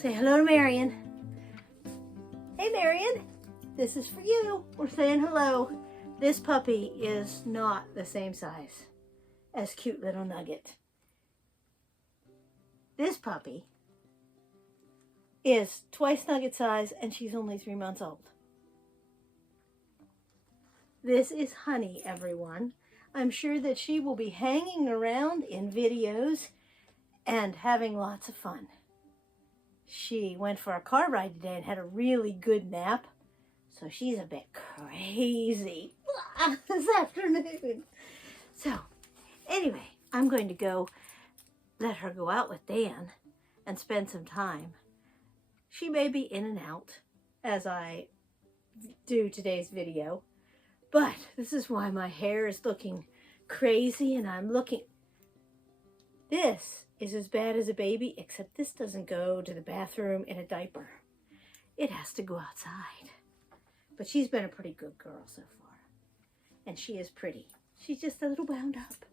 Say hello to Marion. Hey Marion, this is for you. We're saying hello. This puppy is not the same size as cute little Nugget. This puppy is twice Nugget size and she's only 3 months old. This is Honey, everyone. I'm sure that she will be hanging around in videos and having lots of fun. She went for a car ride today and had a really good nap, so she's a bit crazy this afternoon. So, anyway, I'm going to go let her go out with Dan and spend some time. She may be in and out as I do today's video, but this is why my hair is looking crazy and I'm looking... This is as bad as a baby, except this doesn't go to the bathroom in a diaper. It has to go outside. But she's been a pretty good girl so far. And she is pretty. She's just a little wound up.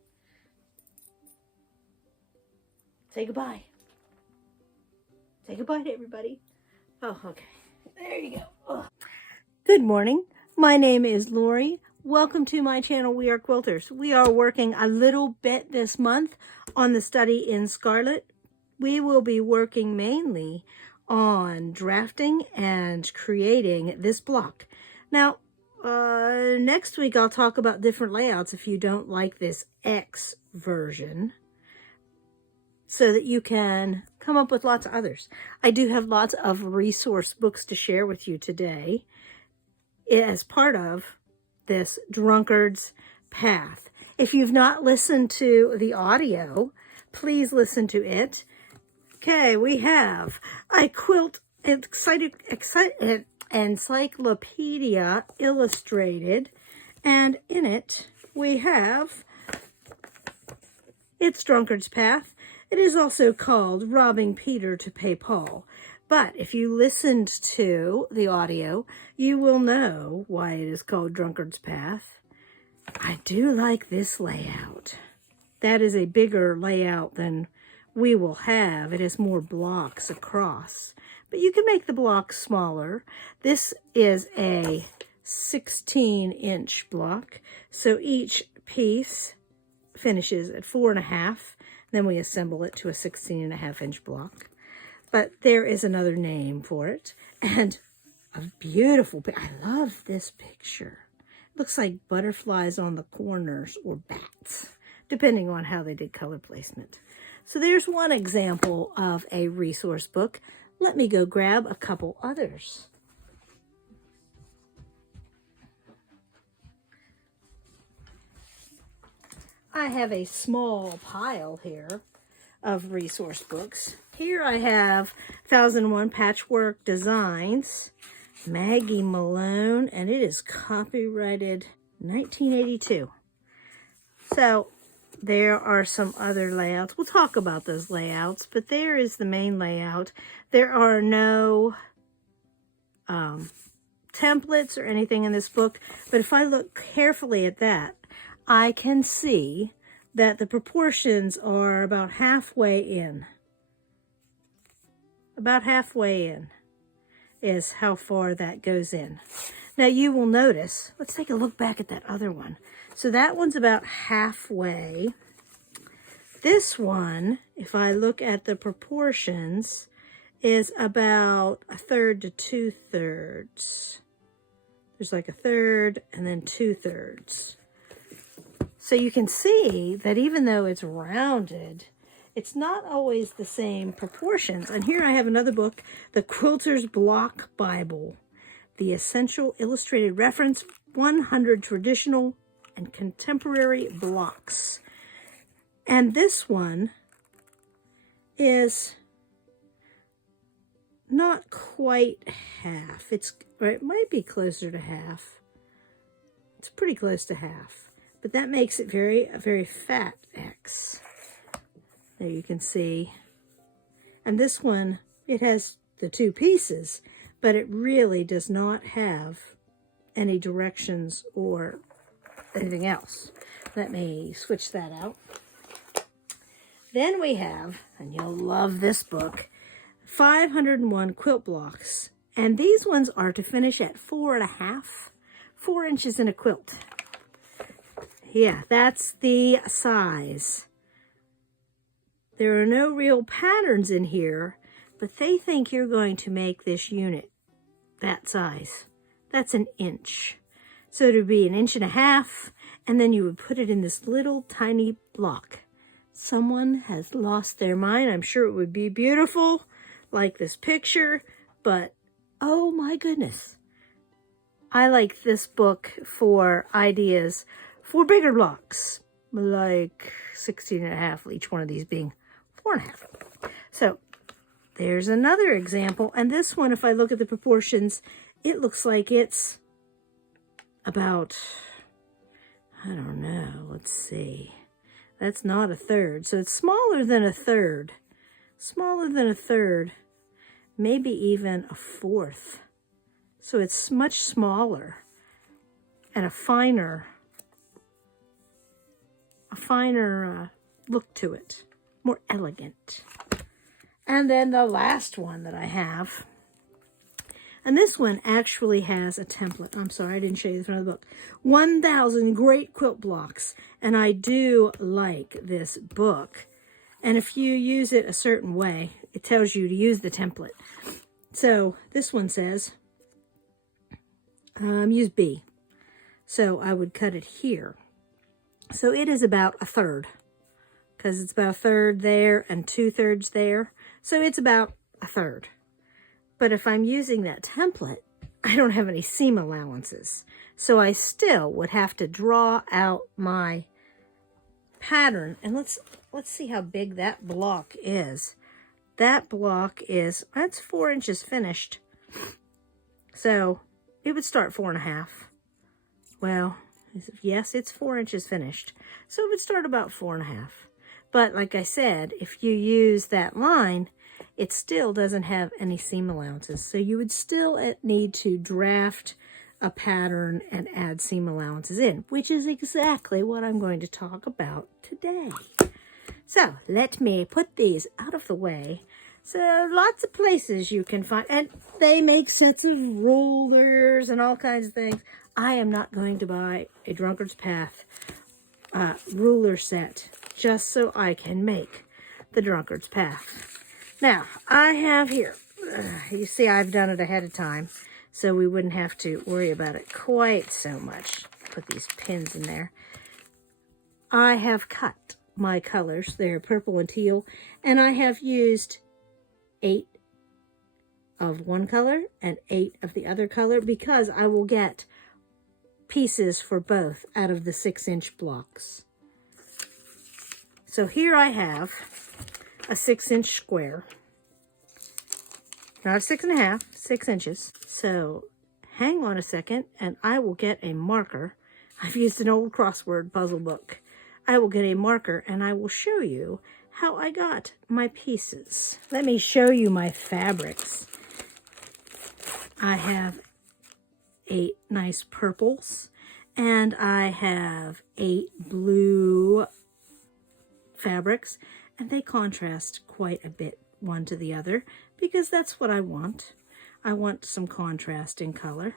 Say goodbye. Say goodbye to everybody. Oh, okay. There you go. Oh. Good morning. My name is Lorrie. Welcome to my channel, We Are Quilters. We are working a little bit this month on the study in Scarlet. We will be working mainly on drafting and creating this block. Now, next week I'll talk about different layouts if you don't like this X version, so that you can come up with lots of others. I do have lots of resource books to share with you today as part of this Drunkard's Path. If you've not listened to the audio, please listen to it. Okay, we have a quilt encyclopedia illustrated, and in it we have It's Drunkard's Path. It is also called Robbing Peter to Pay Paul. But if you listened to the audio, you will know why it is called Drunkard's Path. I do like this layout. That is a bigger layout than we will have. It has more blocks across. But you can make the blocks smaller. This is a 16-inch block. So each piece finishes at 4.5. Then we assemble it to a 16.5-inch block. But there is another name for it. And a beautiful, I love this picture. It looks like butterflies on the corners or bats, depending on how they did color placement. So there's one example of a resource book. Let me go grab a couple others. I have a small pile here of resource books. Here I have 1001 Patchwork Designs, Maggie Malone, and it is copyrighted 1982. So there are some other layouts. We'll talk about those layouts, but there is the main layout. There are no templates or anything in this book, but if I look carefully at that, I can see that the proportions are about halfway in. About halfway in is how far that goes in. Now you will notice, let's take a look back at that other one. So that one's about halfway. This one, if I look at the proportions, is about 1/3 to 2/3. There's like 1/3 and then 2/3. So you can see that even though it's rounded, it's not always the same proportions. And here I have another book, The Quilter's Block Bible, The Essential Illustrated Reference, 100 Traditional and Contemporary Blocks. And this one is not quite half. It might be closer to half. It's pretty close to half. But that makes it a very fat X. There you can see. And this one, it has the two pieces, but it really does not have any directions or anything else. Let me switch that out. Then we have, and you'll love this book, 501 quilt blocks. And these ones are to finish at 4.5, 4 inches in a quilt. Yeah, that's the size. There are no real patterns in here, but they think you're going to make this unit that size. That's an inch. So it would be 1.5 inches, and then you would put it in this little tiny block. Someone has lost their mind. I'm sure it would be beautiful, like this picture, but oh my goodness. I like this book for ideas for bigger blocks, like 16.5, each one of these being 4.5. So there's another example. And this one, if I look at the proportions, it looks like it's about, I don't know, let's see. That's not 1/3. So it's smaller than 1/3. Smaller than 1/3. Maybe even 1/4. So it's much smaller and a finer look to it, more elegant. And then the last one that I have, and this one actually has a template. I'm sorry, I didn't show you the front of the book. 1,000 Great Quilt Blocks. And I do like this book. And if you use it a certain way, it tells you to use the template. So this one says, use B. So I would cut it here. So it is about 1/3, because it's about 1/3 there and 2/3 there. So it's about 1/3. But if I'm using that template, I don't have any seam allowances. So I still would have to draw out my pattern. And let's see how big that block is. That block is, that's 4 inches finished. So it would start 4.5. Well, yes, it's 4 inches finished. So it would start about 4.5. But like I said, if you use that line, it still doesn't have any seam allowances. So you would still need to draft a pattern and add seam allowances in, which is exactly what I'm going to talk about today. So let me put these out of the way. So lots of places you can find, and they make sets of rulers and all kinds of things. I am not going to buy a Drunkard's Path ruler set just so I can make the Drunkard's Path. Now, I have here, you see I've done it ahead of time, so we wouldn't have to worry about it quite so much. Put these pins in there. I have cut my colors. They're purple and teal, and I have used 8 of one color and 8 of the other color, because I will get pieces for both out of the 6-inch blocks. So here I have a 6-inch square, not 6.5, 6 inches. So hang on a second, and I will get a marker. I've used an old crossword puzzle book. I will get a marker and I will show you how I got my pieces. Let me show you my fabrics. I have 8 nice purples, and I have 8 blue fabrics, and they contrast quite a bit one to the other, because that's what I want. I want some contrast in color.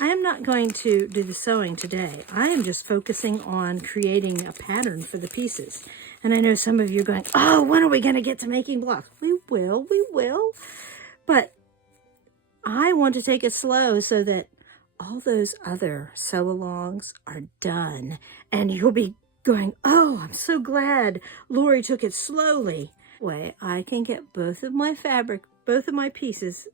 I am not going to do the sewing today. I am just focusing on creating a pattern for the pieces. And I know some of you are going, oh, when are we going to get to making blocks? We will. But I want to take it slow so that all those other sew-alongs are done. And you'll be going, oh, I'm so glad Lorrie took it slowly. Way I can get both of my fabric, both of my pieces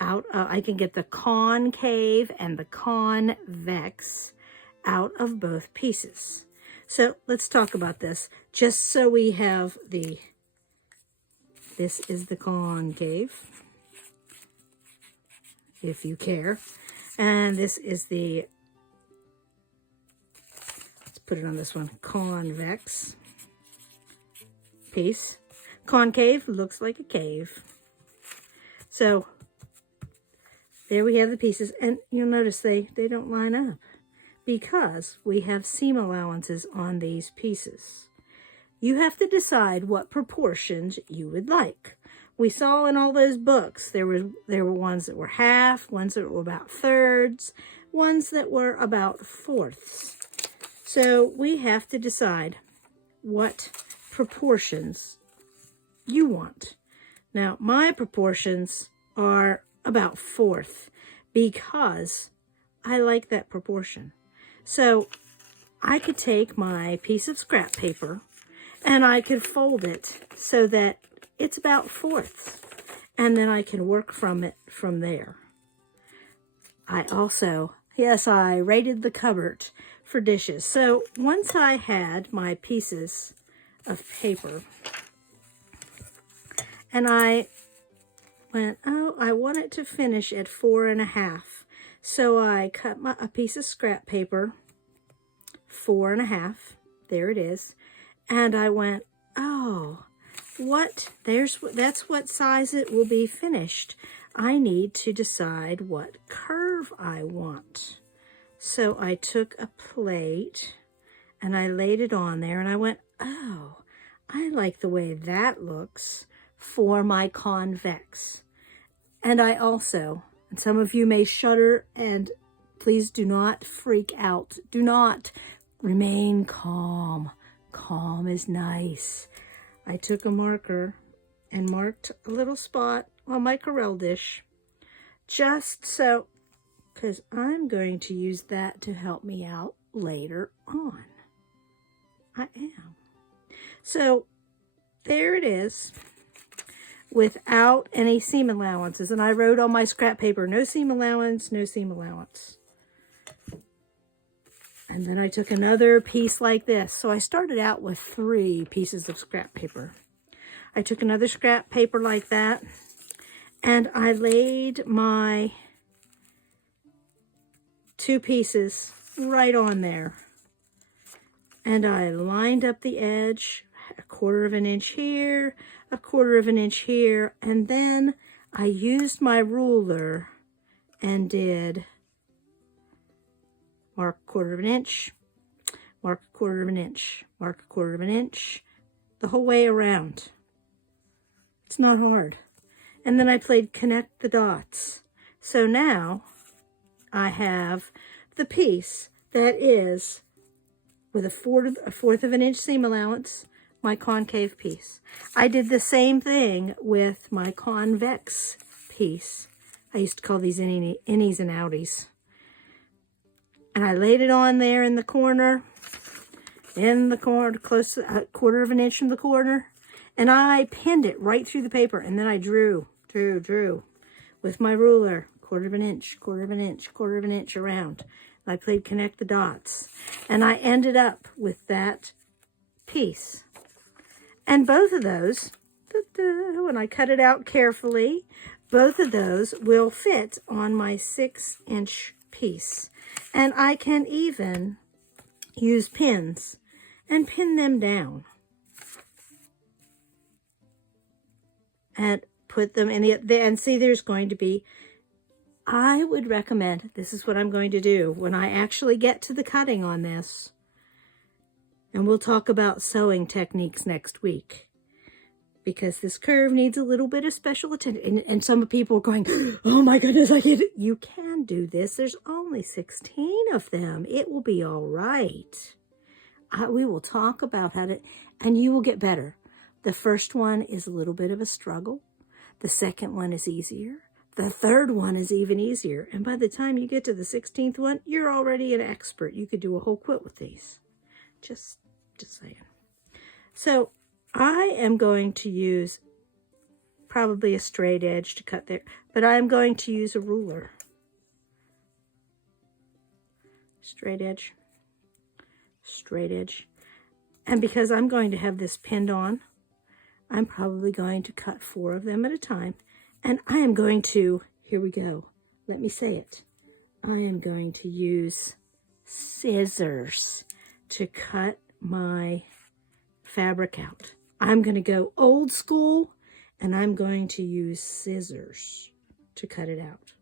out. I can get the concave and the convex out of both pieces. So let's talk about this, just so we have this is the concave, if you care, and this is the, let's put it on this one, convex piece. Concave looks like a cave. So there we have the pieces, and you'll notice they don't line up because we have seam allowances on these pieces. you have to decide what proportions you would like. We saw in all those books, there were ones that were half, ones that were about thirds, ones that were about fourths. So we have to decide what proportions you want. Now, my proportions are about fourth because I like that proportion. So I could take my piece of scrap paper and I could fold it so that it's about fourths, and then I can work from it from there. I also, yes, I raided the cupboard for dishes. So once I had my pieces of paper, and I went, oh, I want it to finish at 4.5. So I cut a piece of scrap paper, 4.5. There it is. And I went, oh, that's what size it will be finished. I need to decide what curve I want. So I took a plate and I laid it on there and I went, oh, I like the way that looks for my convex. And I also, and some of you may shudder, and please do not freak out. Do not, remain calm. Calm is nice. I took a marker and marked a little spot on my Corelle dish, just so, because I'm going to use that to help me out later on. I am. So there it is, without any seam allowances. And I wrote on my scrap paper, no seam allowance, no seam allowance. And then I took another piece like this. So I started out with 3 pieces of scrap paper. I took another scrap paper like that, and I laid my 2 pieces right on there. And I lined up the edge, 1/4 of an inch here, 1/4 of an inch here, and then I used my ruler and did mark 1/4 of an inch, mark 1/4 of an inch, mark 1/4 of an inch, the whole way around. It's not hard. And then I played connect the dots. So now I have the piece that is with a 1/4 of an inch seam allowance, my concave piece. I did the same thing with my convex piece. I used to call these innies and outies. And I laid it on there in the corner, close to 1/4 of an inch from the corner. And I pinned it right through the paper. And then I drew with my ruler, 1/4 of an inch, 1/4 of an inch, 1/4 of an inch around. I played connect the dots. And I ended up with that piece. And both of those, when I cut it out carefully, both of those will fit on my 6-inch piece. And I can even use pins and pin them down and put them in and see, there's going to be, I would recommend, this is what I'm going to do when I actually get to the cutting on this. And we'll talk about sewing techniques next week, because this curve needs a little bit of special attention. And some people are going, oh my goodness, you can do this. There's only 16 of them. It will be all right. We will talk about how to, and you will get better. The first one is a little bit of a struggle. The second one is easier. The third one is even easier. And by the time you get to the 16th one, you're already an expert. You could do a whole quilt with these. Just saying. So I am going to use probably a straight edge to cut there, but I'm going to use a ruler. Straight edge, straight edge. And because I'm going to have this pinned on, I'm probably going to cut 4 of them at a time. And I am going to, here we go, let me say it. I am going to use scissors to cut my fabric out. I'm going to go old school, and I'm going to use scissors to cut it out.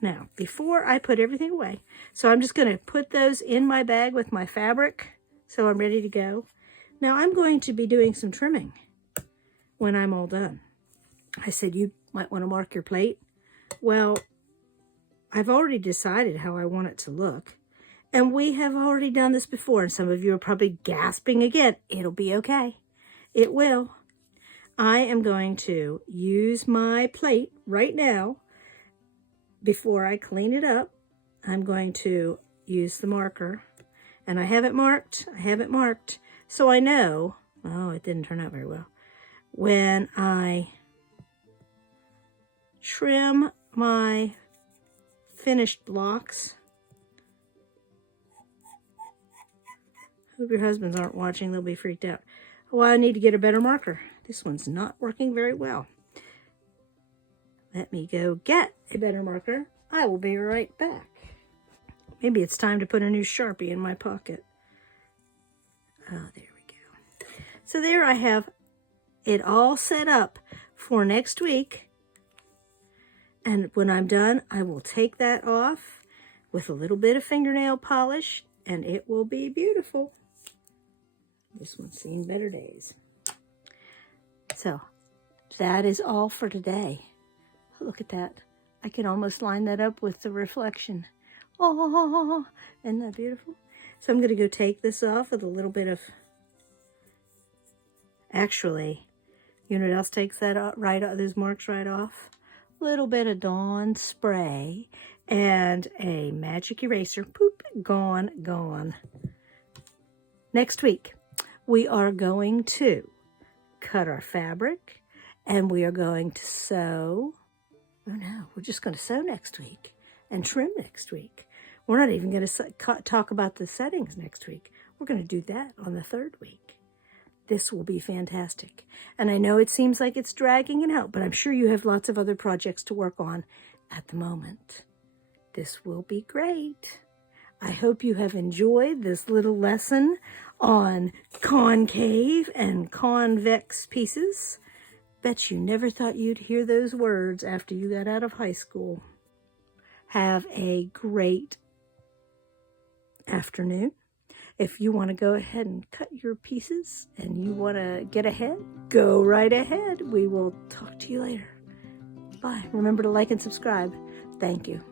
Now, before I put everything away, so I'm just going to put those in my bag with my fabric So I'm ready to go. Now I'm going to be doing some trimming when I'm all done. I said, you might want to mark your plate. Well, I've already decided how I want it to look. And we have already done this before. And some of you are probably gasping again. It'll be okay. It will. I am going to use my plate right now. Before I clean it up, I'm going to use the marker. And I have it marked. I have it marked. So I know, oh, it didn't turn out very well. When I trim my finished blocks, hope your husbands aren't watching, they'll be freaked out. Well, I need to get a better marker. This one's not working very well. Let me go get a better marker. I will be right back. Maybe it's time to put a new Sharpie in my pocket. Oh, there we go. So there I have it all set up for next week. And when I'm done, I will take that off with a little bit of fingernail polish, and it will be beautiful. This one's seen better days. So that is all for today. Look at that. I can almost line that up with the reflection. Oh, isn't that beautiful? So I'm going to go take this off with a little bit of, actually, you know what else takes that right off, those marks right off? A little bit of Dawn spray and a magic eraser. Poop, gone, gone. Next week, we are going to cut our fabric and we are going to sew. Oh no, we're just going to sew next week and trim next week. We're not even going to talk about the settings next week. We're going to do that on the 3rd week. This will be fantastic. And I know it seems like it's dragging it out, but I'm sure you have lots of other projects to work on at the moment. This will be great. I hope you have enjoyed this little lesson on concave and convex pieces. Bet you never thought you'd hear those words after you got out of high school. Have a great afternoon. If you want to go ahead and cut your pieces and you want to get ahead, go right ahead. We will talk to you later. Bye. Remember to like and subscribe. Thank you.